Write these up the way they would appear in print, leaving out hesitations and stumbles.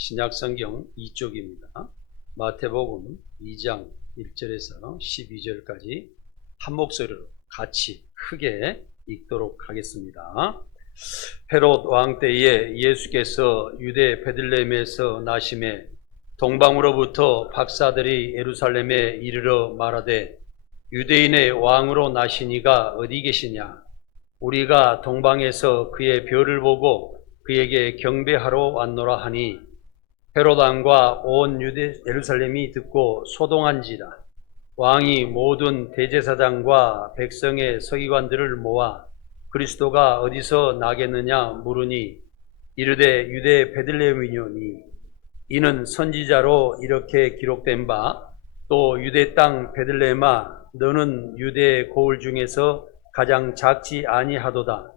신약성경 2쪽입니다. 마태복음 2장 1절에서 12절까지 한 목소리로 같이 크게 읽도록 하겠습니다. 헤롯 왕 때에 예수께서 유대 베들레헴에서 나심에 동방으로부터 박사들이 예루살렘에 이르러 말하되 유대인의 왕으로 나시니가 어디 계시냐? 우리가 동방에서 그의 별을 보고 그에게 경배하러 왔노라 하니 헤롯 왕과 온 유대 예루살렘이 듣고 소동한지라. 왕이 모든 대제사장과 백성의 서기관들을 모아 그리스도가 어디서 나겠느냐 물으니 이르되 유대 베들레헴이뇨니 이는 선지자로 이렇게 기록된 바 또 유대 땅 베들레헴아 너는 유대의 고을 중에서 가장 작지 아니하도다.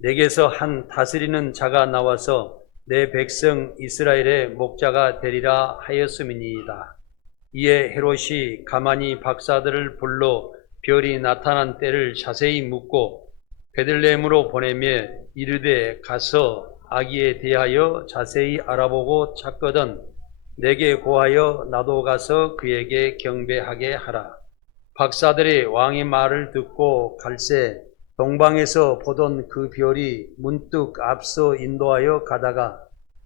내게서 한 다스리는 자가 나와서 내 백성 이스라엘의 목자가 되리라 하였음이니이다. 이에 헤롯이 가만히 박사들을 불러 별이 나타난 때를 자세히 묻고 베들레헴으로 보내며 이르되 가서 아기에 대하여 자세히 알아보고 찾거든 내게 고하여 나도 가서 그에게 경배하게 하라. 박사들이 왕의 말을 듣고 갈새 동방에서 보던 그 별이 문득 앞서 인도하여 가다가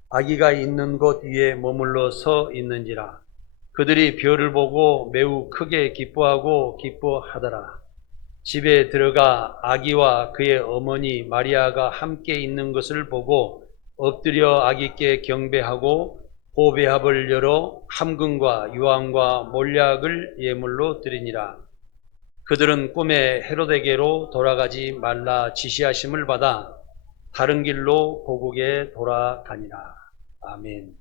아기가 있는 곳 위에 머물러 서 있는지라. 그들이 별을 보고 매우 크게 기뻐하더라. 집에 들어가 아기와 그의 어머니 마리아가 함께 있는 것을 보고 엎드려 아기께 경배하고 보배합을 열어 함금과 유황과 몰약을 예물로 드리니라. 그들은 꿈에 헤롯에게로 돌아가지 말라 지시하심을 받아 다른 길로 고국에 돌아가니라. 아멘.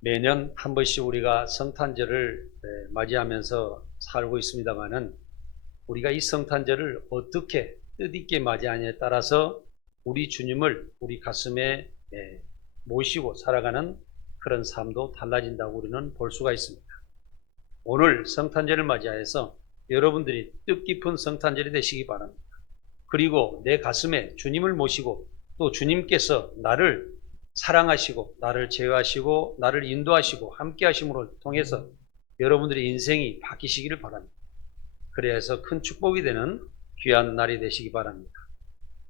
매년 한 번씩 우리가 성탄절을 맞이하면서 살고 있습니다마는 우리가 이 성탄절을 어떻게 뜻있게 맞이하냐에 따라서 우리 주님을 우리 가슴에 모시고 살아가는 그런 삶도 달라진다고 우리는 볼 수가 있습니다. 오늘 성탄절을 맞이하여서 여러분들이 뜻깊은 성탄절이 되시기 바랍니다. 그리고 내 가슴에 주님을 모시고 또 주님께서 나를 사랑하시고 나를 제어하시고 나를 인도하시고 함께 하심으로 통해서 여러분들의 인생이 바뀌시기를 바랍니다. 그래서 큰 축복이 되는 귀한 날이 되시기 바랍니다.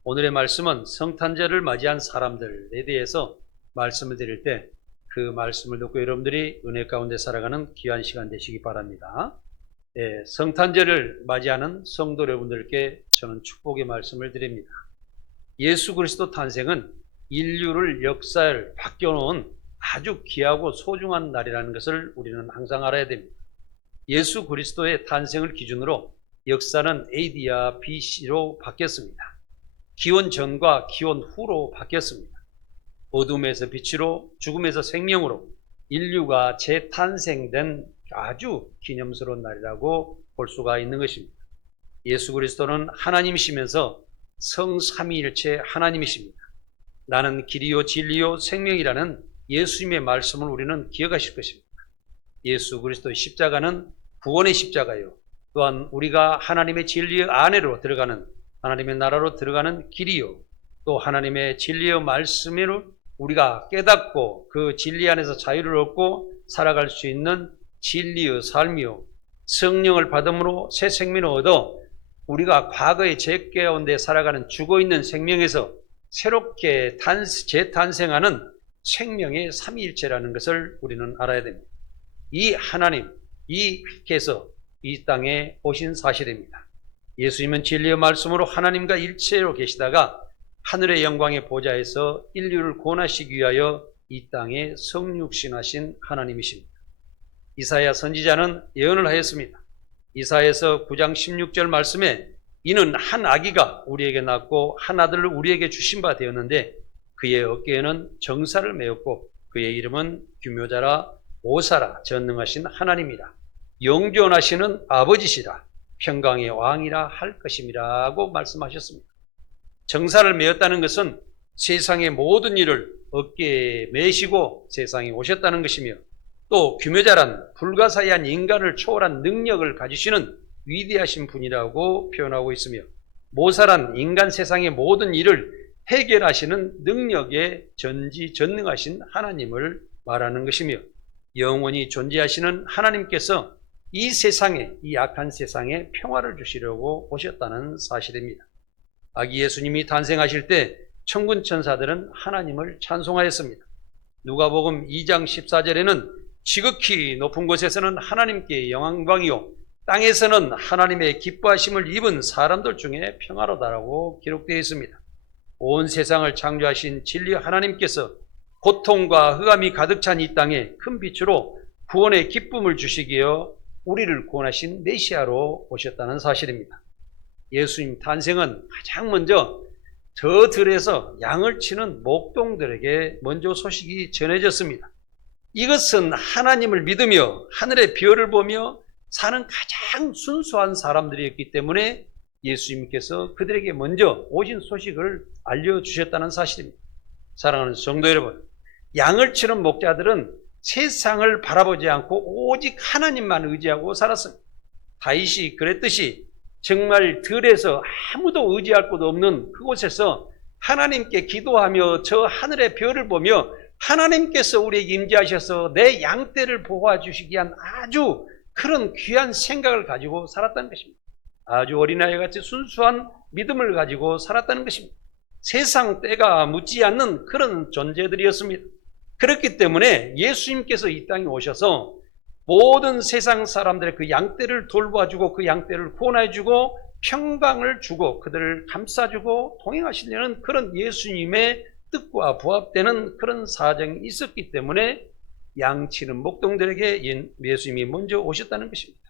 오늘의 말씀은 성탄절을 맞이한 사람들에 대해서 말씀을 드릴 때 그 말씀을 듣고 여러분들이 은혜 가운데 살아가는 귀한 시간 되시기 바랍니다. 성탄절을 맞이하는 성도 여러분들께 저는 축복의 말씀을 드립니다. 예수 그리스도 탄생은 인류를 역사를 바뀌어놓은 아주 귀하고 소중한 날이라는 것을 우리는 항상 알아야 됩니다. 예수 그리스도의 탄생을 기준으로 역사는 AD와 BC로 바뀌었습니다. 기원 전과 기원 후로 바뀌었습니다. 어둠에서 빛으로 죽음에서 생명으로 인류가 재탄생된 아주 기념스러운 날이라고 볼 수가 있는 것입니다. 예수 그리스도는 하나님이시면서 성삼위일체 하나님이십니다. 나는 길이요 진리요 생명이라는 예수님의 말씀을 우리는 기억하실 것입니다. 예수 그리스도의 십자가는 구원의 십자가요. 또한 우리가 하나님의 진리 안으로 들어가는 하나님의 나라로 들어가는 길이요. 또 하나님의 진리의 말씀으로 우리가 깨닫고 그 진리 안에서 자유를 얻고 살아갈 수 있는 진리의 삶이요. 성령을 받음으로 새 생명을 얻어 우리가 과거의 죄 가운데 살아가는 죽어있는 생명에서 새롭게 재탄생하는 생명의 삼위일체라는 것을 우리는 알아야 됩니다. 이 하나님, 이께서 이 땅에 오신 사실입니다. 예수님은 진리의 말씀으로 하나님과 일체로 계시다가 하늘의 영광의 보좌에서 인류를 구원하시기 위하여 이 땅에 성육신하신 하나님이십니다. 이사야 선지자는 예언을 하였습니다. 이사야에서 9장 16절 말씀에 이는 한 아기가 우리에게 낳고 한 아들을 우리에게 주신 바 되었는데 그의 어깨에는 정사를 메었고 그의 이름은 규묘자라 오사라 전능하신 하나님이라 영존하시는 아버지시라 평강의 왕이라 할 것임이라고 말씀하셨습니다. 정사를 메었다는 것은 세상의 모든 일을 어깨에 메시고 세상에 오셨다는 것이며 또 규묘자란 불가사의한 인간을 초월한 능력을 가지시는 위대하신 분이라고 표현하고 있으며 모사란 인간 세상의 모든 일을 해결하시는 능력에 전지전능하신 하나님을 말하는 것이며, 영원히 존재하시는 하나님께서 이 세상에, 이 악한 세상에 평화를 주시려고 오셨다는 사실입니다. 아기 예수님이 탄생하실 때 천군 천사들은 하나님을 찬송하였습니다. 누가복음 2장 14절에는 지극히 높은 곳에서는 하나님께 영광이요 땅에서는 하나님의 기뻐하심을 입은 사람들 중에 평화로다라고 기록되어 있습니다. 온 세상을 창조하신 진리 하나님께서 고통과 흑암이 가득 찬 이 땅에 큰 빛으로 구원의 기쁨을 주시기에 우리를 구원하신 메시아로 오셨다는 사실입니다. 예수님 탄생은 가장 먼저 저 들에서 양을 치는 목동들에게 먼저 소식이 전해졌습니다. 이것은 하나님을 믿으며 하늘의 별을 보며 사는 가장 순수한 사람들이었기 때문에 예수님께서 그들에게 먼저 오신 소식을 알려주셨다는 사실입니다. 사랑하는 성도 여러분, 양을 치는 목자들은 세상을 바라보지 않고 오직 하나님만 의지하고 살았습니다. 다윗이 그랬듯이 정말 들에서 아무도 의지할 곳 없는 그곳에서 하나님께 기도하며 저 하늘의 별을 보며 하나님께서 우리에게 임재하셔서 내 양떼를 보호해 주시기 위한 아주 그런 귀한 생각을 가지고 살았다는 것입니다. 아주 어린아이같이 순수한 믿음을 가지고 살았다는 것입니다. 세상 때가 묻지 않는 그런 존재들이었습니다. 그렇기 때문에 예수님께서 이 땅에 오셔서 모든 세상 사람들의 그 양떼를 돌봐주고 그 양떼를 구원해주고 평강을 주고 그들을 감싸주고 동행하시려는 그런 예수님의 뜻과 부합되는 그런 사정이 있었기 때문에 양치는 목동들에게 예수님이 먼저 오셨다는 것입니다.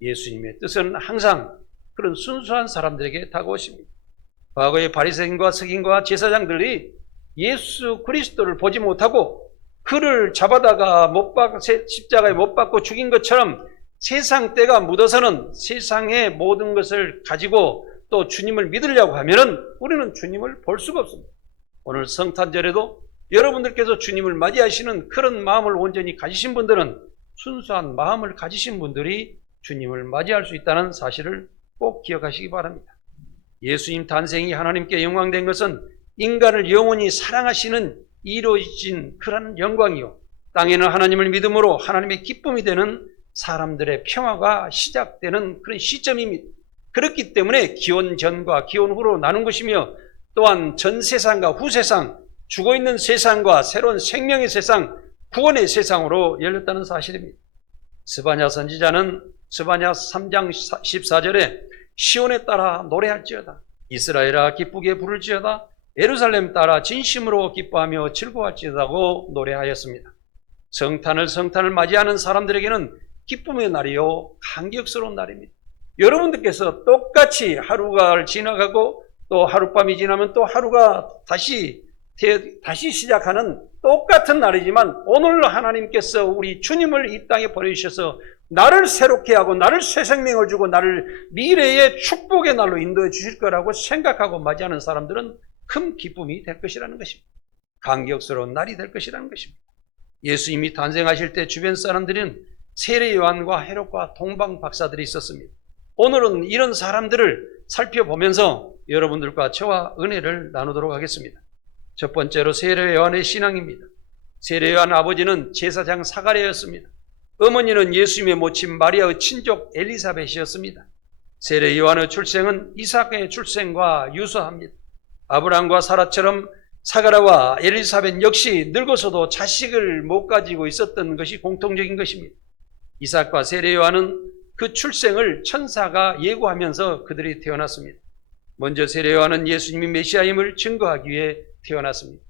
예수님의 뜻은 항상 그런 순수한 사람들에게 다가오십니다. 과거의 바리새인과 서기관과 제사장들이 예수 그리스도를 보지 못하고 그를 잡아다가 십자가에 못 박고 죽인 것처럼 세상 때가 묻어서는 세상의 모든 것을 가지고 또 주님을 믿으려고 하면은 우리는 주님을 볼 수가 없습니다. 오늘 성탄절에도 여러분들께서 주님을 맞이하시는 그런 마음을 온전히 가지신 분들은 순수한 마음을 가지신 분들이 주님을 맞이할 수 있다는 사실을 꼭 기억하시기 바랍니다. 예수님 탄생이 하나님께 영광된 것은 인간을 영원히 사랑하시는 이루어진 그런 영광이요 땅에는 하나님을 믿음으로 하나님의 기쁨이 되는 사람들의 평화가 시작되는 그런 시점입니다. 그렇기 때문에 기원 전과 기원 후로 나눈 것이며 또한 전 세상과 후 세상, 죽어있는 세상과 새로운 생명의 세상, 구원의 세상으로 열렸다는 사실입니다. 스바냐 선지자는 스바냐 3장 14절에 시온에 따라 노래할지어다, 이스라엘아 기쁘게 부를지어다, 예루살렘 따라 진심으로 기뻐하며 즐거워할지어다고 노래하였습니다. 성탄을 맞이하는 사람들에게는 기쁨의 날이요 감격스러운 날입니다. 여러분들께서 똑같이 하루가 지나가고 또 하룻밤이 지나면 또 하루가 다시 시작하는 똑같은 날이지만 오늘 하나님께서 우리 주님을 이 땅에 보내주셔서 나를 새롭게 하고 나를 새 생명을 주고 나를 미래의 축복의 날로 인도해 주실 거라고 생각하고 맞이하는 사람들은 큰 기쁨이 될 것이라는 것입니다. 감격스러운 날이 될 것이라는 것입니다. 예수님이 탄생하실 때 주변 사람들은 세례 요한과 헤롯과 동방 박사들이 있었습니다. 오늘은 이런 사람들을 살펴보면서 여러분들과 저와 은혜를 나누도록 하겠습니다. 첫 번째로 세례 요한의 신앙입니다. 세례 요한 아버지는 제사장 사가랴였습니다. 어머니는 예수님의 모친 마리아의 친족 엘리사벳이었습니다. 세례 요한의 출생은 이삭의 출생과 유사합니다. 아브라함과 사라처럼 사가랴와 엘리사벳 역시 늙어서도 자식을 못 가지고 있었던 것이 공통적인 것입니다. 이삭과 세례 요한은 그 출생을 천사가 예고하면서 그들이 태어났습니다. 먼저 세례 요한은 예수님이 메시아임을 증거하기 위해 태어났습니다.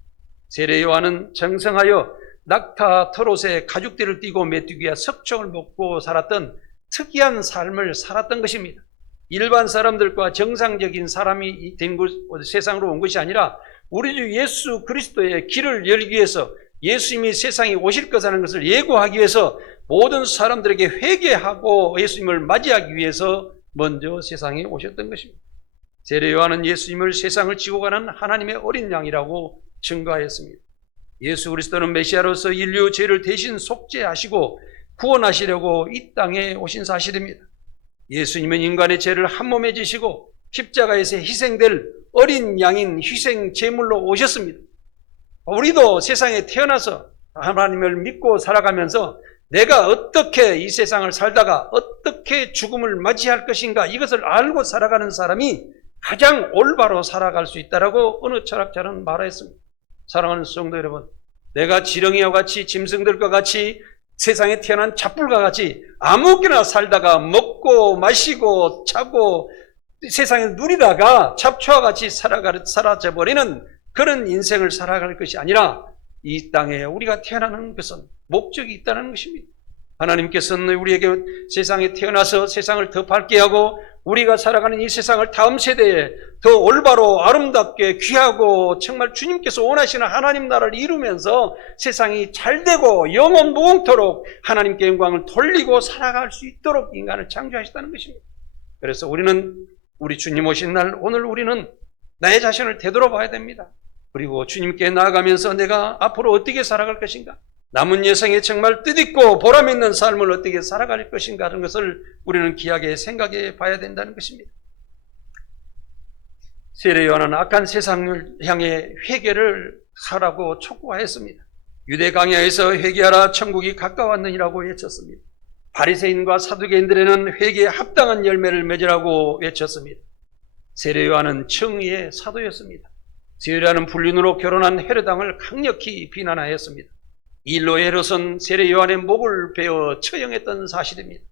세례 요한은 정성하여 낙타 털옷에 가죽대를 띠고 메뚜기와 석청을 먹고 살았던 특이한 삶을 살았던 것입니다. 일반 사람들과 정상적인 사람이 된 세상으로 온 것이 아니라 우리 주 예수 그리스도의 길을 열기 위해서 예수님이 세상에 오실 것이라는 것을 예고하기 위해서 모든 사람들에게 회개하고 예수님을 맞이하기 위해서 먼저 세상에 오셨던 것입니다. 세례 요한은 예수님을 세상을 지고 가는 하나님의 어린 양이라고 증거하였습니다. 예수 그리스도는 메시아로서 인류 죄를 대신 속죄하시고 구원하시려고 이 땅에 오신 사실입니다. 예수님은 인간의 죄를 한 몸에 지시고 십자가에서 희생될 어린 양인 희생 제물로 오셨습니다. 우리도 세상에 태어나서 하나님을 믿고 살아가면서 내가 어떻게 이 세상을 살다가 어떻게 죽음을 맞이할 것인가 이것을 알고 살아가는 사람이 가장 올바로 살아갈 수 있다라고 어느 철학자는 말했습니다. 사랑하는 성도 여러분, 내가 지렁이와 같이 짐승들과 같이 세상에 태어난 잡불과 같이 아무렇게나 살다가 먹고 마시고 자고 세상에 누리다가 잡초와 같이 사라져버리는 그런 인생을 살아갈 것이 아니라 이 땅에 우리가 태어나는 것은 목적이 있다는 것입니다. 하나님께서는 우리에게 세상에 태어나서 세상을 더 밝게 하고 우리가 살아가는 이 세상을 다음 세대에 더 올바로 아름답게 귀하고 정말 주님께서 원하시는 하나님 나라를 이루면서 세상이 잘되고 영원 무궁토록 하나님께 영광을 돌리고 살아갈 수 있도록 인간을 창조하셨다는 것입니다. 그래서 우리는 우리 주님 오신 날 오늘 우리는 나의 자신을 되돌아봐야 됩니다. 그리고 주님께 나아가면서 내가 앞으로 어떻게 살아갈 것인가, 남은 여생에 정말 뜻있고 보람있는 삶을 어떻게 살아갈 것인가 하는 것을 우리는 귀하게 생각해 봐야 된다는 것입니다. 세례 요한은 악한 세상을 향해 회개를 하라고 촉구하였습니다. 유대 강야에서 회개하라 천국이 가까웠느니라고 외쳤습니다. 바리새인과 사두개인들에는 회개에 합당한 열매를 맺으라고 외쳤습니다. 세례 요한은 정의의 사도였습니다. 세례라는 불륜으로 결혼한 헤롯 왕을 강력히 비난하였습니다. 이 일로 헤롯은 세례 요한의 목을 베어 처형했던 사실입니다.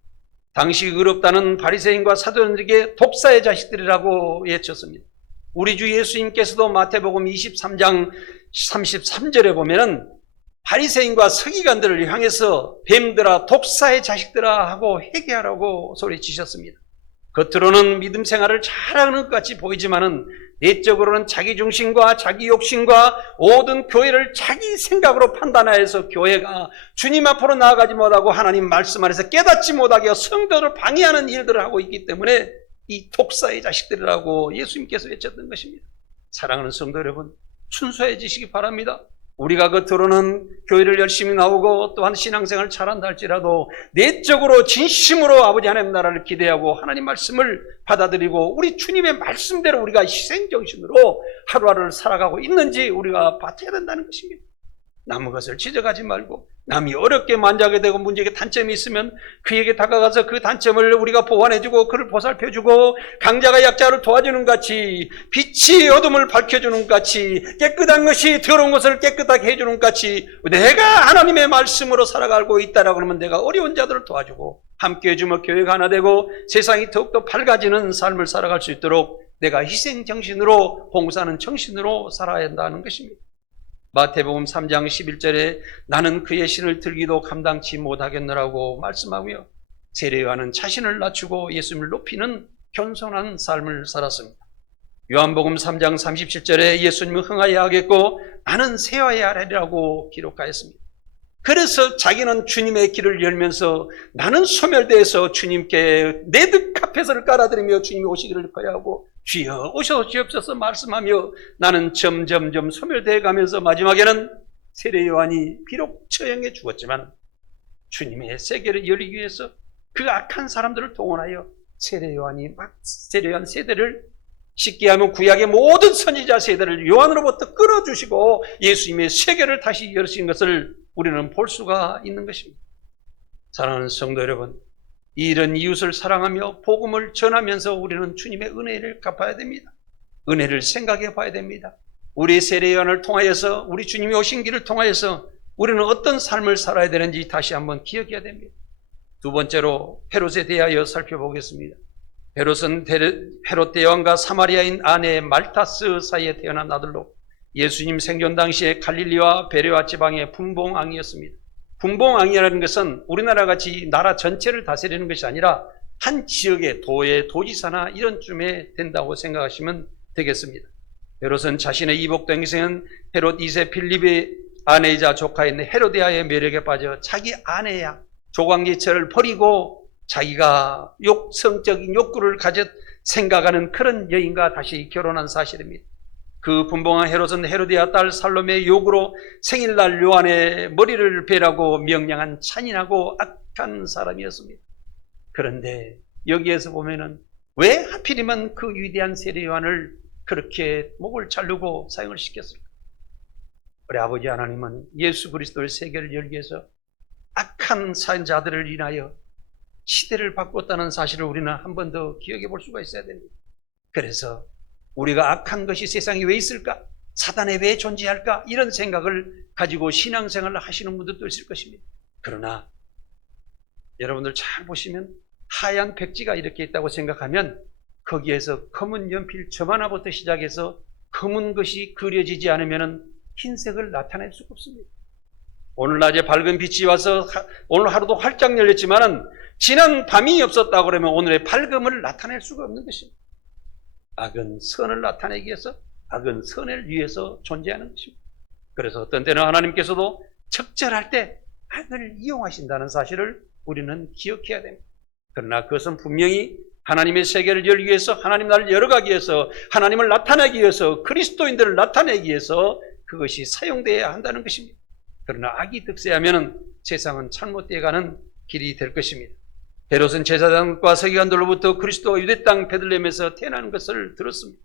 당시 의롭다는 바리새인과 사도들에게 독사의 자식들이라고 외쳤습니다. 우리 주 예수님께서도 마태복음 23장 33절에 보면은 바리새인과 서기관들을 향해서 뱀들아 독사의 자식들아 하고 회개하라고 소리치셨습니다. 겉으로는 믿음 생활을 잘하는 것 같이 보이지만은 내적으로는 자기 중심과 자기 욕심과 모든 교회를 자기 생각으로 판단하여서 교회가 주님 앞으로 나아가지 못하고 하나님 말씀 안에서 깨닫지 못하게 하여 성도를 방해하는 일들을 하고 있기 때문에 이 독사의 자식들이라고 예수님께서 외쳤던 것입니다. 사랑하는 성도 여러분, 순수해지시기 바랍니다. 우리가 겉으로는 교회를 열심히 나오고 또한 신앙생활을 잘한다 할지라도 내적으로 진심으로 아버지 하나님 나라를 기대하고 하나님 말씀을 받아들이고 우리 주님의 말씀대로 우리가 희생정신으로 하루하루를 살아가고 있는지 우리가 봐야 된다는 것입니다. 남의 것을 지적하지 말고 남이 어렵게 만지게 되고 문제에 단점이 있으면 그에게 다가가서 그 단점을 우리가 보완해주고 그를 보살펴주고 강자가 약자를 도와주는 같이 빛이 어둠을 밝혀주는 같이 깨끗한 것이 더러운 것을 깨끗하게 해주는 같이 내가 하나님의 말씀으로 살아가고 있다라고 하면 내가 어려운 자들을 도와주고 함께 해주며 교회가 하나 되고 세상이 더욱더 밝아지는 삶을 살아갈 수 있도록 내가 희생정신으로 봉사하는 정신으로 살아야 한다는 것입니다. 마태복음 3장 11절에 나는 그의 신을 들기도 감당치 못하겠노라고 말씀하며 세례 요한은 자신을 낮추고 예수님을 높이는 겸손한 삶을 살았습니다. 요한복음 3장 37절에 예수님은 흥하여야 하겠고 나는 세워야 하리라고 기록하였습니다. 그래서 자기는 주님의 길을 열면서 나는 소멸되어서 주님께 레드카펫을 깔아드리며 주님이 오시기를 거야하고 주여 오셔주옵소서 말씀하며 나는 점점점 소멸되어 가면서 마지막에는 세례 요한이 비록 처형해 죽었지만 주님의 세계를 열리기 위해서 그 악한 사람들을 동원하여 세례 요한 세대를 쉽게 하면 구약의 모든 선지자 세대를 요한으로부터 끊어주시고 예수님의 세계를 다시 열으신 것을 우리는 볼 수가 있는 것입니다. 사랑하는 성도 여러분, 이런 이웃을 사랑하며 복음을 전하면서 우리는 주님의 은혜를 갚아야 됩니다. 은혜를 생각해 봐야 됩니다. 우리 세례 요한을 통하여서 우리 주님이 오신 길을 통하여서 우리는 어떤 삶을 살아야 되는지 다시 한번 기억해야 됩니다. 두 번째로 헤롯에 대하여 살펴보겠습니다. 헤롯은 헤롯 대왕과 사마리아인 아내 말타스 사이에 태어난 아들로 예수님 생존 당시에 갈릴리와 베레아 지방의 분봉왕이었습니다. 분봉왕이라는 것은 우리나라 같이 나라 전체를 다스리는 것이 아니라 한 지역의 도의 도지사나 이런 쯤에 된다고 생각하시면 되겠습니다. 헤롯은 자신의 이복 동생은 헤롯 2세 필립의 아내이자 조카인 헤로디아의 매력에 빠져 자기 아내야 조광지처를 버리고 자기가 성적인 욕구를 가져 생각하는 그런 여인과 다시 결혼한 사실입니다. 그 분봉한 헤롯은 헤로디아 딸 살로메의 요구로 생일날 요한의 머리를 베라고 명령한 잔인하고 악한 사람이었습니다. 그런데 여기에서 보면은 왜 하필이면 그 위대한 세례요한을 그렇게 목을 자르고 사형을 시켰을까? 우리 아버지 하나님은 예수 그리스도의 세계를 열기 위해서 악한 사연자들을 인하여 시대를 바꿨다는 사실을 우리는 한 번 더 기억해 볼 수가 있어야 됩니다. 그래서 우리가 악한 것이 세상에 왜 있을까? 사단에 왜 존재할까? 이런 생각을 가지고 신앙생활을 하시는 분들도 있을 것입니다. 그러나 여러분들 잘 보시면 하얀 백지가 이렇게 있다고 생각하면 거기에서 검은 연필 점 하나부터 시작해서 검은 것이 그려지지 않으면 흰색을 나타낼 수가 없습니다. 오늘 낮에 밝은 빛이 와서 오늘 하루도 활짝 열렸지만은 지난 밤이 없었다고 그러면 오늘의 밝음을 나타낼 수가 없는 것입니다. 악은 선을 나타내기 위해서, 악은 선을 위해서 존재하는 것입니다. 그래서 어떤 때는 하나님께서도 적절할 때 악을 이용하신다는 사실을 우리는 기억해야 됩니다. 그러나 그것은 분명히 하나님의 세계를 열기 위해서, 하나님 나라를 열어가기 위해서, 하나님을 나타내기 위해서, 그리스도인들을 나타내기 위해서 그것이 사용되어야 한다는 것입니다. 그러나 악이 득세하면 세상은 잘못되어가는 길이 될 것입니다. 헤롯은 제사장과 서기관들로부터 그리스도가 유대 땅 베들레헴에서 태어나는 것을 들었습니다.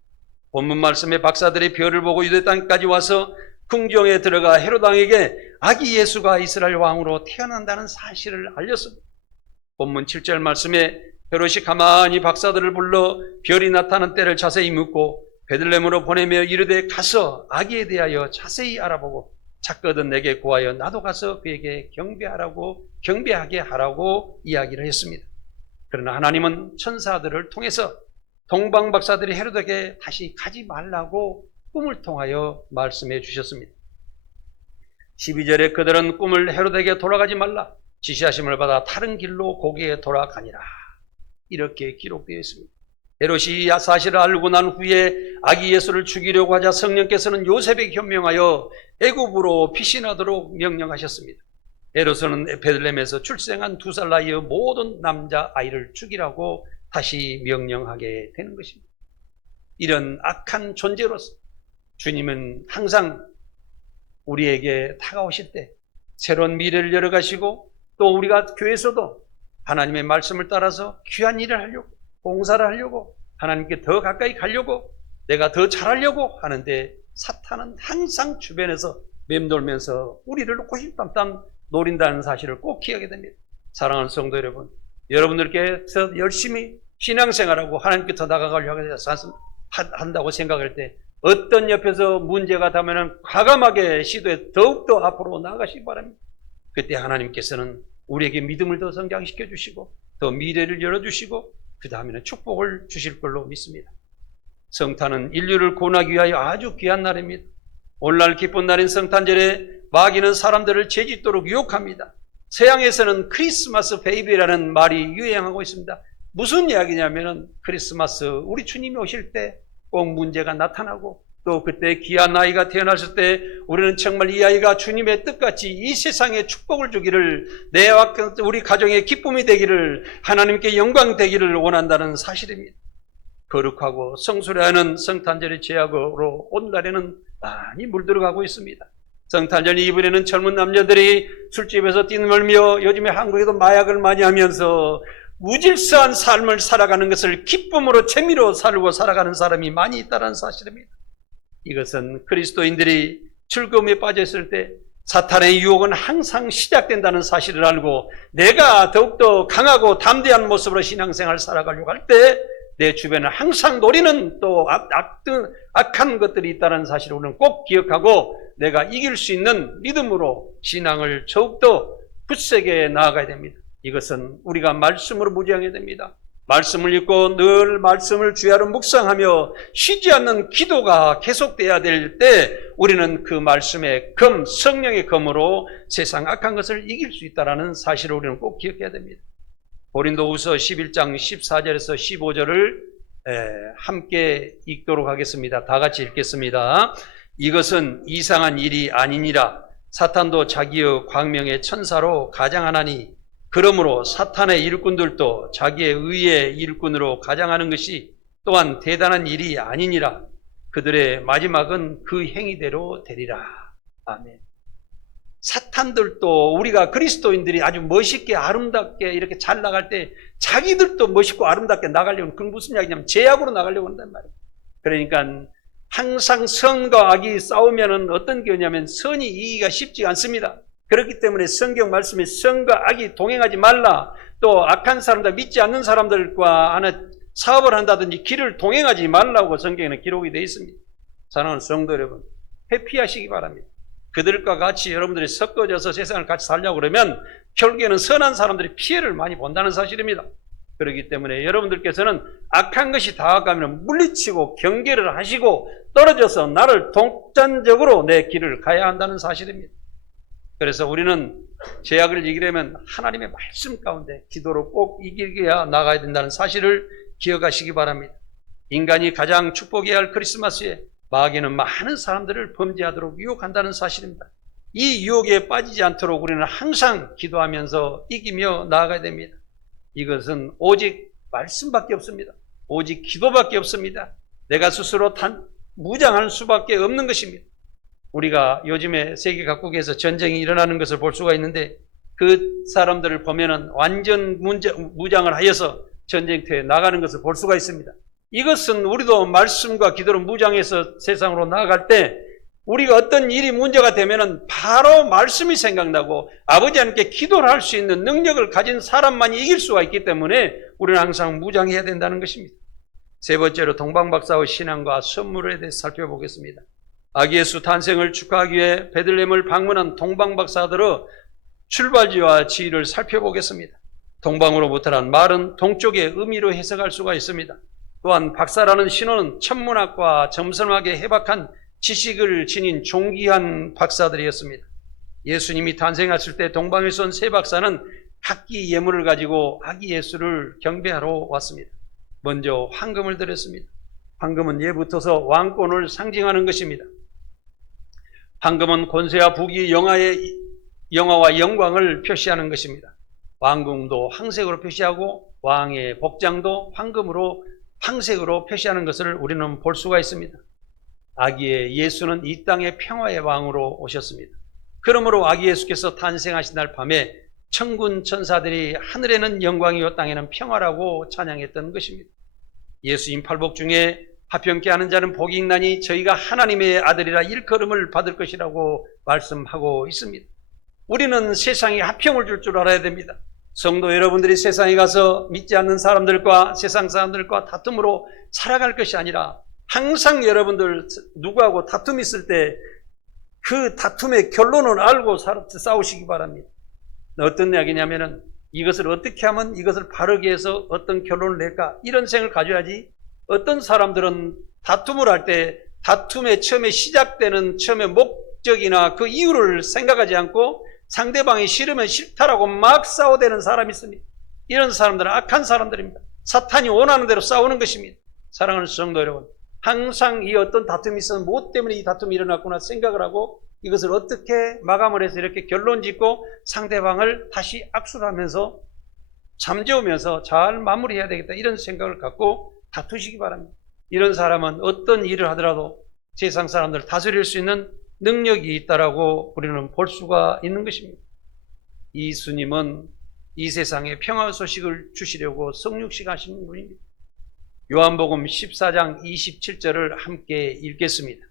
본문 말씀의 박사들의 별을 보고 유대 땅까지 와서 궁정에 들어가 헤롯 왕에게 아기 예수가 이스라엘 왕으로 태어난다는 사실을 알렸습니다. 본문 7절 말씀에 헤롯이 가만히 박사들을 불러 별이 나타난 때를 자세히 묻고 베들레헴으로 보내며 이르되 가서 아기에 대하여 자세히 알아보고 찾거든 내게 구하여 나도 가서 그에게 경배하게 하라고 이야기를 했습니다. 그러나 하나님은 천사들을 통해서 동방 박사들이 헤롯에게 다시 가지 말라고 꿈을 통하여 말씀해 주셨습니다. 12절에 그들은 꿈을 헤롯에게 돌아가지 말라 지시하심을 받아 다른 길로 고개에 돌아가니라 이렇게 기록되어 있습니다. 헤롯이 이 사실을 알고 난 후에 아기 예수를 죽이려고 하자 성령께서는 요셉에게 현명하여 애굽으로 피신하도록 명령하셨습니다. 헤롯은 베들레헴에서 출생한 2살 나이의 모든 남자 아이를 죽이라고 다시 명령하게 되는 것입니다. 이런 악한 존재로서 주님은 항상 우리에게 다가오실 때 새로운 미래를 열어가시고 또 우리가 교회에서도 하나님의 말씀을 따라서 귀한 일을 하려고 봉사를 하려고 하나님께 더 가까이 가려고 내가 더 잘하려고 하는데 사탄은 항상 주변에서 맴돌면서 우리를 호심탐탐 노린다는 사실을 꼭 기억해야 됩니다. 사랑하는 성도 여러분, 여러분들께서 열심히 신앙생활하고 하나님께 더 나아가려고 한다고 생각할 때 어떤 옆에서 문제가 되면 과감하게 시도해 더욱더 앞으로 나아가시기 바랍니다. 그때 하나님께서는 우리에게 믿음을 더 성장시켜 주시고 더 미래를 열어주시고 그 다음에는 축복을 주실 걸로 믿습니다. 성탄은 인류를 구원하기 위하여 아주 귀한 날입니다. 오늘날 기쁜 날인 성탄절에 마귀는 사람들을 죄짓도록 유혹합니다. 서양에서는 크리스마스 베이비라는 말이 유행하고 있습니다. 무슨 이야기냐면은 크리스마스 우리 주님이 오실 때 꼭 문제가 나타나고 또 그때 귀한 아이가 태어났을 때 우리는 정말 이 아이가 주님의 뜻같이 이 세상에 축복을 주기를 내와 우리 가정의 기쁨이 되기를 하나님께 영광 되기를 원한다는 사실입니다. 거룩하고 성소리하는 성탄절의 제약으로 오늘날에는 많이 물들어가고 있습니다. 성탄절 이브에는 젊은 남자들이 술집에서 띠놀며 요즘에 한국에도 마약을 많이 하면서 무질서한 삶을 살아가는 것을 기쁨으로 재미로 살고 살아가는 사람이 많이 있다는 사실입니다. 이것은 그리스도인들이 즐거움에 빠져 있을 때 사탄의 유혹은 항상 시작된다는 사실을 알고 내가 더욱더 강하고 담대한 모습으로 신앙생활을 살아가려고 할 때 내 주변에 항상 노리는 또 악한 것들이 있다는 사실을 우리는 꼭 기억하고 내가 이길 수 있는 믿음으로 신앙을 더욱더 굳세게 나아가야 됩니다. 이것은 우리가 말씀으로 무장해야 됩니다. 말씀을 읽고 늘 말씀을 주야로 묵상하며 쉬지 않는 기도가 계속돼야 될 때 우리는 그 말씀의 검, 성령의 검으로 세상 악한 것을 이길 수 있다는 사실을 우리는 꼭 기억해야 됩니다. 고린도후서 11장 14절에서 15절을 함께 읽도록 하겠습니다. 다 같이 읽겠습니다. 이것은 이상한 일이 아니니라. 사탄도 자기의 광명의 천사로 가장하나니 그러므로 사탄의 일꾼들도 자기의 의의 일꾼으로 가장하는 것이 또한 대단한 일이 아니니라. 그들의 마지막은 그 행위대로 되리라. 아멘. 사탄들도 우리가 그리스도인들이 아주 멋있게 아름답게 이렇게 잘 나갈 때 자기들도 멋있고 아름답게 나가려고, 그건 무슨 이야기냐면 제약으로 나가려고 한단 말이에요. 그러니까 항상 선과 악이 싸우면은 어떤 경우냐면 선이 이기기가 쉽지가 않습니다. 그렇기 때문에 성경 말씀에 선과 악이 동행하지 말라, 또 악한 사람들, 믿지 않는 사람들과 하나 사업을 한다든지 길을 동행하지 말라고 성경에는 기록이 되어 있습니다. 사랑하는 성도 여러분, 회피하시기 바랍니다. 그들과 같이 여러분들이 섞어져서 세상을 같이 살려고 그러면 결국에는 선한 사람들이 피해를 많이 본다는 사실입니다. 그렇기 때문에 여러분들께서는 악한 것이 다가가면 물리치고 경계를 하시고 떨어져서 나를 독단적으로 내 길을 가야 한다는 사실입니다. 그래서 우리는 제약을 이기려면 하나님의 말씀 가운데 기도로 꼭 이기려야 나가야 된다는 사실을 기억하시기 바랍니다. 인간이 가장 축복해야 할 크리스마스에 마귀는 많은 사람들을 범죄하도록 유혹한다는 사실입니다. 이 유혹에 빠지지 않도록 우리는 항상 기도하면서 이기며 나아가야 됩니다. 이것은 오직 말씀밖에 없습니다. 오직 기도밖에 없습니다. 내가 스스로 무장할 수밖에 없는 것입니다. 우리가 요즘에 세계 각국에서 전쟁이 일어나는 것을 볼 수가 있는데 그 사람들을 보면은 완전 무장을 하여서 전쟁터에 나가는 것을 볼 수가 있습니다. 이것은 우리도 말씀과 기도로 무장해서 세상으로 나아갈 때 우리가 어떤 일이 문제가 되면은 바로 말씀이 생각나고 아버지 하나님께 기도를 할 수 있는 능력을 가진 사람만이 이길 수가 있기 때문에 우리는 항상 무장해야 된다는 것입니다. 세 번째로 동방박사의 신앙과 선물에 대해서 살펴보겠습니다. 아기 예수 탄생을 축하하기 위해 베들레헴을 방문한 동방박사들의 출발지와 지위를 살펴보겠습니다. 동방으로부터란 말은 동쪽의 의미로 해석할 수가 있습니다. 또한 박사라는 신호는 천문학과 점성학에 해박한 지식을 지닌 존귀한 박사들이었습니다. 예수님이 탄생했을 때 동방에서 온 세 박사는 각기 예물을 가지고 아기 예수를 경배하러 왔습니다. 먼저 황금을 드렸습니다. 황금은 예부터서 왕권을 상징하는 것입니다. 황금은 권세와 부귀, 영화와 영광을 표시하는 것입니다. 왕궁도 황색으로 표시하고 왕의 복장도 황색으로 표시하는 것을 우리는 볼 수가 있습니다. 아기의 예수는 이 땅의 평화의 왕으로 오셨습니다. 그러므로 아기 예수께서 탄생하신 날 밤에 천군 천사들이 하늘에는 영광이요 땅에는 평화라고 찬양했던 것입니다. 예수님 팔복 중에 화평케 하는 자는 복이 있나니 저희가 하나님의 아들이라 일컬음을 받을 것이라고 말씀하고 있습니다. 우리는 세상에 화평을 줄 줄 알아야 됩니다. 성도 여러분들이 세상에 가서 믿지 않는 사람들과 세상 사람들과 다툼으로 살아갈 것이 아니라 항상 여러분들 누구하고 다툼이 있을 때 그 다툼의 결론을 알고 싸우시기 바랍니다. 어떤 이야기냐면은 이것을 어떻게 하면 이것을 바르게 해서 어떤 결론을 낼까, 이런 생각을 가져야지. 어떤 사람들은 다툼을 할 때 다툼의 처음에 시작되는 처음에 목적이나 그 이유를 생각하지 않고 상대방이 싫으면 싫다라고 막 싸워대는 사람이 있습니다. 이런 사람들은 악한 사람들입니다. 사탄이 원하는 대로 싸우는 것입니다. 사랑하는 성도 여러분, 항상 이 어떤 다툼이 있어서 무엇 때문에 이 다툼이 일어났구나 생각을 하고 이것을 어떻게 마감을 해서 이렇게 결론 짓고 상대방을 다시 악수를 하면서 잠재우면서 잘 마무리해야 되겠다, 이런 생각을 갖고 다투시기 바랍니다. 이런 사람은 어떤 일을 하더라도 세상 사람들을 다스릴 수 있는 능력이 있다라고 우리는 볼 수가 있는 것입니다. 예수님은 이 세상에 평화 소식을 주시려고 성육식 하신 분입니다. 요한복음 14장 27절을 함께 읽겠습니다.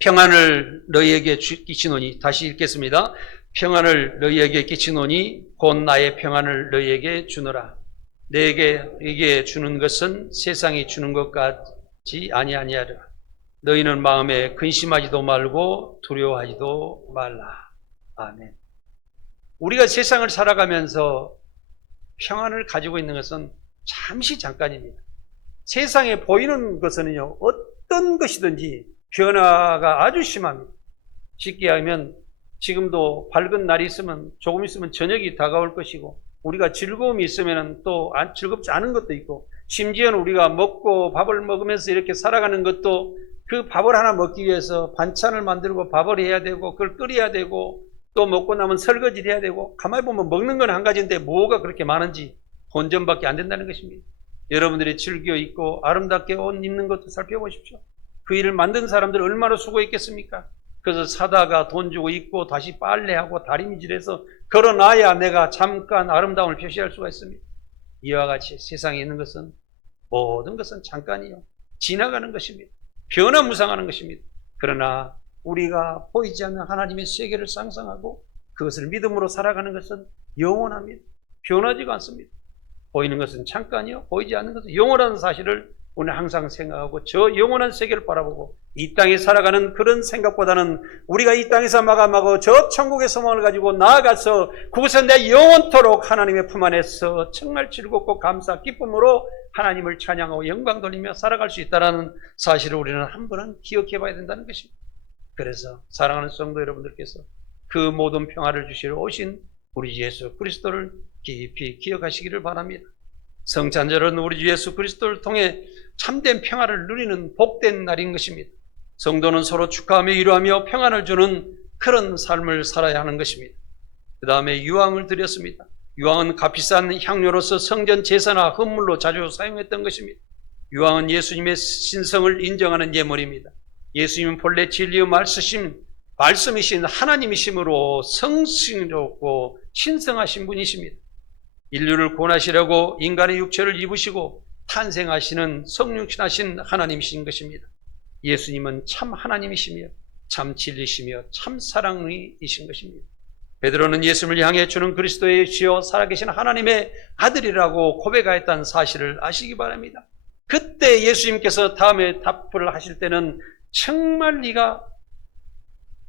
평안을 너희에게 끼치노니, 다시 읽겠습니다. 평안을 너희에게 끼치노니 곧 나의 평안을 너희에게 주노라. 너희에게 주는 것은 세상이 주는 것 같지 아니하리라. 너희는 마음에 근심하지도 말고 두려워하지도 말라. 아멘. 우리가 세상을 살아가면서 평안을 가지고 있는 것은 잠시 잠깐입니다. 세상에 보이는 것은요, 어떤 것이든지 변화가 아주 심합니다. 쉽게 하면 지금도 밝은 날이 있으면 조금 있으면 저녁이 다가올 것이고, 우리가 즐거움이 있으면 또 즐겁지 않은 것도 있고, 심지어는 우리가 먹고 밥을 먹으면서 이렇게 살아가는 것도 그 밥을 하나 먹기 위해서 반찬을 만들고 밥을 해야 되고 그걸 끓여야 되고 또 먹고 나면 설거지를 해야 되고, 가만히 보면 먹는 건 한 가지인데 뭐가 그렇게 많은지 본전밖에 안 된다는 것입니다. 여러분들이 즐겨 입고 아름답게 옷 입는 것도 살펴보십시오. 그 일을 만든 사람들 얼마나 수고했겠습니까? 그래서 사다가 돈 주고 입고 다시 빨래하고 다리미질해서 걸어놔야 내가 잠깐 아름다움을 표시할 수가 있습니다. 이와 같이 세상에 있는 것은 모든 것은 잠깐이요, 지나가는 것입니다. 변화무쌍하는 것입니다. 그러나 우리가 보이지 않는 하나님의 세계를 상상하고 그것을 믿음으로 살아가는 것은 영원합니다. 변하지가 않습니다. 보이는 것은 잠깐이요, 보이지 않는 것은 영원한 사실을 우리는 항상 생각하고 저 영원한 세계를 바라보고 이 땅에 살아가는 그런 생각보다는 우리가 이 땅에서 마감하고 저 천국의 소망을 가지고 나아가서 그곳에 내 영원토록 하나님의 품 안에서 정말 즐겁고 감사 기쁨으로 하나님을 찬양하고 영광 돌리며 살아갈 수 있다는 사실을 우리는 한 번은 기억해 봐야 된다는 것입니다. 그래서 사랑하는 성도 여러분들께서 그 모든 평화를 주시러 오신 우리 주 예수 그리스도를 깊이 기억하시기를 바랍니다. 성찬절은 우리 주 예수 그리스도를 통해 참된 평화를 누리는 복된 날인 것입니다. 성도는 서로 축하하며 위로하며 평안을 주는 그런 삶을 살아야 하는 것입니다. 그 다음에 유황을 드렸습니다. 유황은 값비싼 향료로서 성전 제사나 헌물로 자주 사용했던 것입니다. 유황은 예수님의 신성을 인정하는 예물입니다. 예수님은 본래 진리의 말씀이신 하나님이심으로 성신스럽고 신성하신 분이십니다. 인류를 구원하시려고 인간의 육체를 입으시고 탄생하시는 성육신하신 하나님이신 것입니다. 예수님은 참 하나님이시며 참 진리시며 참 사랑이신 것입니다. 베드로는 예수님을 향해 주는 그리스도의 주여 살아계신 하나님의 아들이라고 고백하였다는 사실을 아시기 바랍니다. 그때 예수님께서 다음에 답을 하실 때는 정말 네가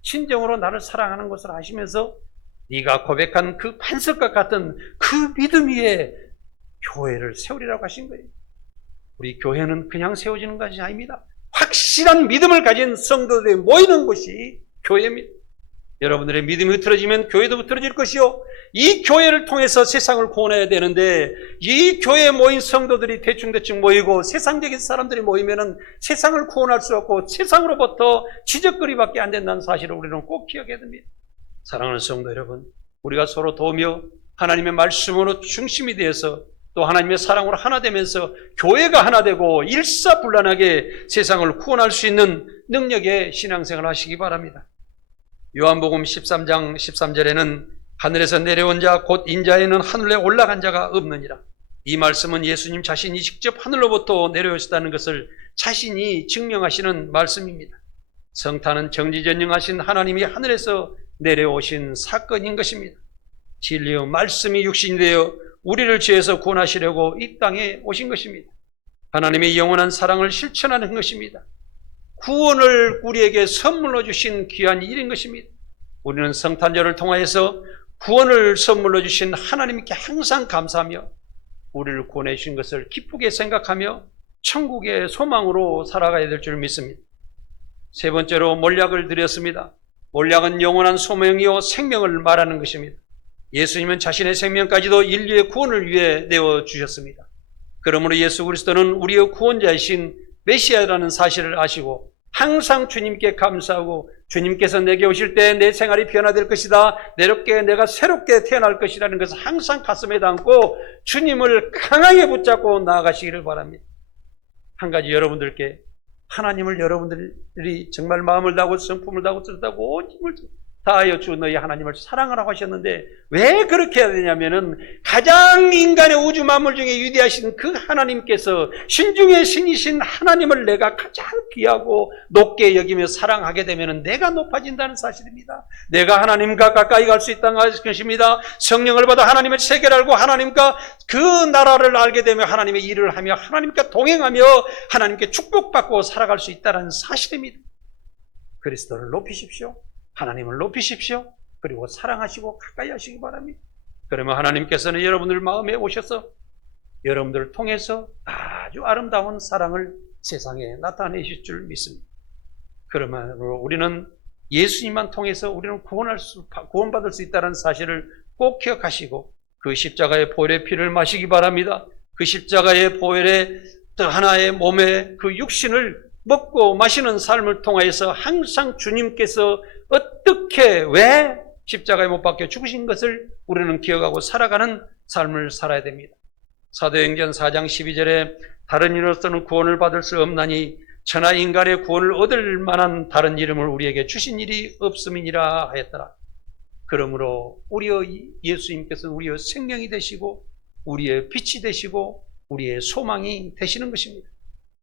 진정으로 나를 사랑하는 것을 아시면서 네가 고백한 그 반석과 같은 그 믿음 위에 교회를 세우리라고 하신 거예요. 우리 교회는 그냥 세워지는 것이 아닙니다. 확실한 믿음을 가진 성도들이 모이는 곳이 교회입니다. 여러분들의 믿음이 흐트러지면 교회도 흐트러질 것이요, 이 교회를 통해서 세상을 구원해야 되는데 이 교회에 모인 성도들이 대충대충 모이고 세상적인 사람들이 모이면 세상을 구원할 수 없고 세상으로부터 지적거리밖에 안 된다는 사실을 우리는 꼭 기억해야 됩니다. 사랑하는 성도 여러분, 우리가 서로 도우며 하나님의 말씀으로 중심이 되어서 또 하나님의 사랑으로 하나 되면서 교회가 하나 되고 일사불란하게 세상을 구원할 수 있는 능력의 신앙생활을 하시기 바랍니다. 요한복음 13장 13절에는 하늘에서 내려온 자 곧 인자에는 하늘에 올라간 자가 없느니라. 이 말씀은 예수님 자신이 직접 하늘로부터 내려오셨다는 것을 자신이 증명하시는 말씀입니다. 성탄은 정지전능하신 하나님이 하늘에서 내려오신 사건인 것입니다. 진리의 말씀이 육신이 되어 우리를 죄에서 구원하시려고 이 땅에 오신 것입니다. 하나님의 영원한 사랑을 실천하는 것입니다. 구원을 우리에게 선물로 주신 귀한 일인 것입니다. 우리는 성탄절을 통하여서 구원을 선물로 주신 하나님께 항상 감사하며 우리를 구원해 주신 것을 기쁘게 생각하며 천국의 소망으로 살아가야 될 줄 믿습니다. 세 번째로 몰약을 드렸습니다. 몰약은 영원한 소명이요 생명을 말하는 것입니다. 예수님은 자신의 생명까지도 인류의 구원을 위해 내어주셨습니다. 그러므로 예수 그리스도는 우리의 구원자이신 메시아라는 사실을 아시고 항상 주님께 감사하고 주님께서 내게 오실 때 내 생활이 변화될 것이다, 내가 새롭게 태어날 것이라는 것을 항상 가슴에 담고 주님을 강하게 붙잡고 나아가시기를 바랍니다. 한 가지 여러분들께, 하나님을 여러분들이 정말 마음을 다하고 성품을 다하고 뜻하고 온 힘을 다하여 주 너희 하나님을 사랑하라고 하셨는데 왜 그렇게 해야 되냐면은 가장 인간의 우주 만물 중에 위대하신 그 하나님께서 신중의 신이신 하나님을 내가 가장 귀하고 높게 여기며 사랑하게 되면은 내가 높아진다는 사실입니다. 내가 하나님과 가까이 갈 수 있다는 것입니다. 성령을 받아 하나님의 세계를 알고 하나님과 그 나라를 알게 되며 하나님의 일을 하며 하나님과 동행하며 하나님께 축복받고 살아갈 수 있다는 사실입니다. 그리스도를 높이십시오. 하나님을 높이십시오. 그리고 사랑하시고 가까이 하시기 바랍니다. 그러면 하나님께서는 여러분들 마음에 오셔서 여러분들을 통해서 아주 아름다운 사랑을 세상에 나타내실 줄 믿습니다. 그러므로 우리는 예수님만 통해서 우리는 구원받을 수 있다는 사실을 꼭 기억하시고 그 십자가의 보혈의 피를 마시기 바랍니다. 그 십자가의 보혈의 하나의 몸의 그 육신을 먹고 마시는 삶을 통하여서 항상 주님께서 어떻게 왜 십자가에 못 박혀 죽으신 것을 우리는 기억하고 살아가는 삶을 살아야 됩니다. 사도행전 4장 12절에 다른 이로서는 구원을 받을 수 없나니 천하 인간의 구원을 얻을 만한 다른 이름을 우리에게 주신 일이 없음이니라 하였더라. 그러므로 우리의 예수님께서는 우리의 생명이 되시고 우리의 빛이 되시고 우리의 소망이 되시는 것입니다.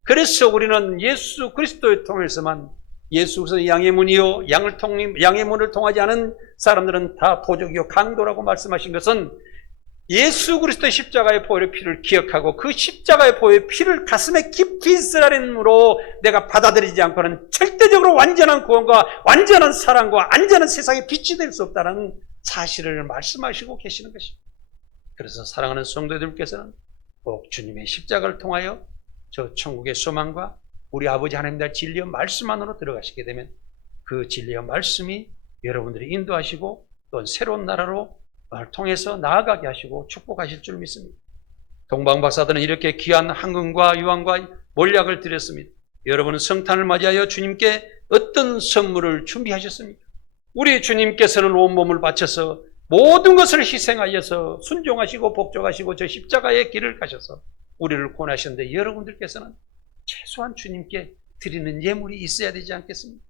그래서 우리는 예수 그리스도를 통해서만, 예수 그리스도 양의 문이요 양의 문을 통하지 않은 사람들은 다 도적이요 강도라고 말씀하신 것은 예수 그리스도의 십자가의 보혈의 피를 기억하고 그 십자가의 보혈의 피를 가슴에 깊이 쓰라림으로 내가 받아들이지 않고는 절대적으로 완전한 구원과 완전한 사랑과 완전한 세상의 빛이 될 수 없다는 사실을 말씀하시고 계시는 것입니다. 그래서 사랑하는 성도들께서는 꼭 주님의 십자가를 통하여 저 천국의 소망과 우리 아버지 하나님의 진리의 말씀 안으로 들어가시게 되면 그 진리의 말씀이 여러분들이 인도하시고 또 새로운 나라로 통해서 나아가게 하시고 축복하실 줄 믿습니다. 동방박사들은 이렇게 귀한 황금과 유황과 몰약을 드렸습니다. 여러분은 성탄을 맞이하여 주님께 어떤 선물을 준비하셨습니까? 우리 주님께서는 온몸을 바쳐서 모든 것을 희생하여서 순종하시고 복종하시고 저 십자가의 길을 가셔서 우리를 구원하셨는데 여러분들께서는 최소한 주님께 드리는 예물이 있어야 되지 않겠습니까?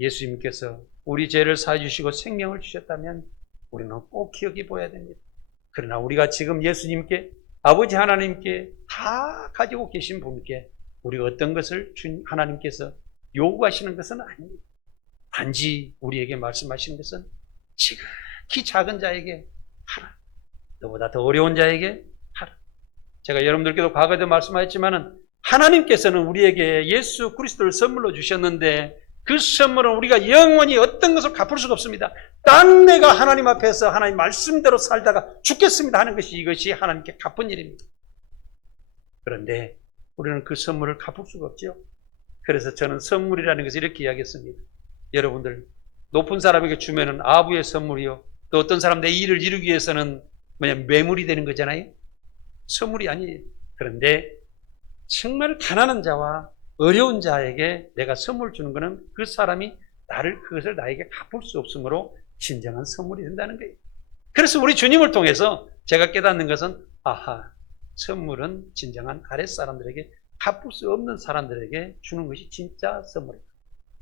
예수님께서 우리 죄를 사해 주시고 생명을 주셨다면 우리는 꼭 기억해 보아야 됩니다. 그러나 우리가 지금 예수님께, 아버지 하나님께 다 가지고 계신 분께 우리가 어떤 것을 하나님께서 요구하시는 것은 아닙니다. 단지 우리에게 말씀하시는 것은 지극히 작은 자에게 하라, 너보다 더 어려운 자에게 하라. 제가 여러분들께도 과거에도 말씀하셨지만은 하나님께서는 우리에게 예수 그리스도를 선물로 주셨는데 그 선물은 우리가 영원히 어떤 것을 갚을 수가 없습니다. 딱 내가 하나님 앞에서 하나님 말씀대로 살다가 죽겠습니다 하는 것이 이것이 하나님께 갚은 일입니다. 그런데 우리는 그 선물을 갚을 수가 없죠. 그래서 저는 선물이라는 것을 이렇게 이야기했습니다. 여러분들 높은 사람에게 주면은 아부의 선물이요, 또 어떤 사람 내 일을 이루기 위해서는 매물이 되는 거잖아요. 선물이 아니에요. 그런데 정말 가난한 자와 어려운 자에게 내가 선물 주는 것은 그 사람이 그것을 나에게 갚을 수 없으므로 진정한 선물이 된다는 거예요. 그래서 우리 주님을 통해서 제가 깨닫는 것은 선물은 진정한 아랫사람들에게, 갚을 수 없는 사람들에게 주는 것이 진짜 선물입니다.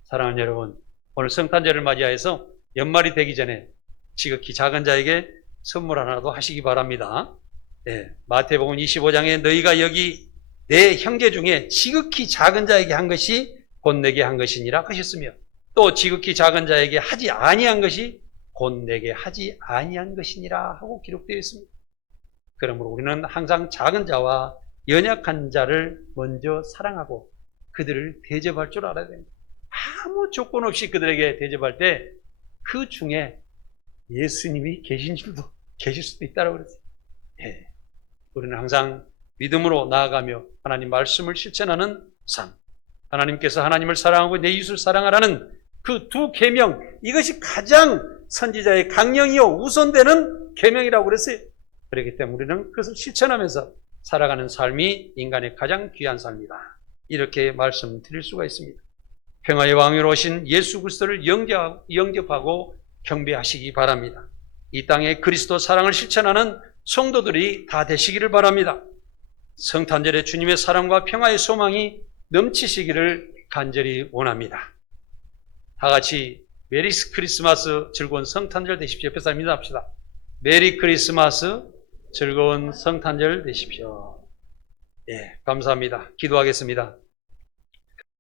사랑하는 여러분, 오늘 성탄절을 맞이해서 연말이 되기 전에 지극히 작은 자에게 선물 하나도 하시기 바랍니다. 마태복음 25장에 너희가 여기 내 형제 중에 지극히 작은 자에게 한 것이 곧 내게 한 것이니라 하셨으며, 또 지극히 작은 자에게 하지 아니한 것이 곧 내게 하지 아니한 것이니라 하고 기록되어 있습니다. 그러므로 우리는 항상 작은 자와 연약한 자를 먼저 사랑하고 그들을 대접할 줄 알아야 됩니다. 아무 조건 없이 그들에게 대접할 때 그 중에 예수님이 계실 수도 있다고 그랬어요. 우리는 항상 믿음으로 나아가며 하나님 말씀을 실천하는 삶, 하나님께서 하나님을 사랑하고 내 이웃을 사랑하라는 그 두 계명, 이것이 가장 선지자의 강령이요 우선되는 계명이라고 그랬어요. 그렇기 때문에 우리는 그것을 실천하면서 살아가는 삶이 인간의 가장 귀한 삶이다, 이렇게 말씀드릴 수가 있습니다. 평화의 왕으로 오신 예수 그리스도를 영접하고 경배하시기 바랍니다. 이 땅에 그리스도 사랑을 실천하는 성도들이 다 되시기를 바랍니다. 성탄절에 주님의 사랑과 평화의 소망이 넘치시기를 간절히 원합니다. 다 같이 메리 크리스마스, 즐거운 성탄절 되십시오. 옆에 사람 인사합시다. 메리 크리스마스, 즐거운 성탄절 되십시오. 감사합니다. 기도하겠습니다.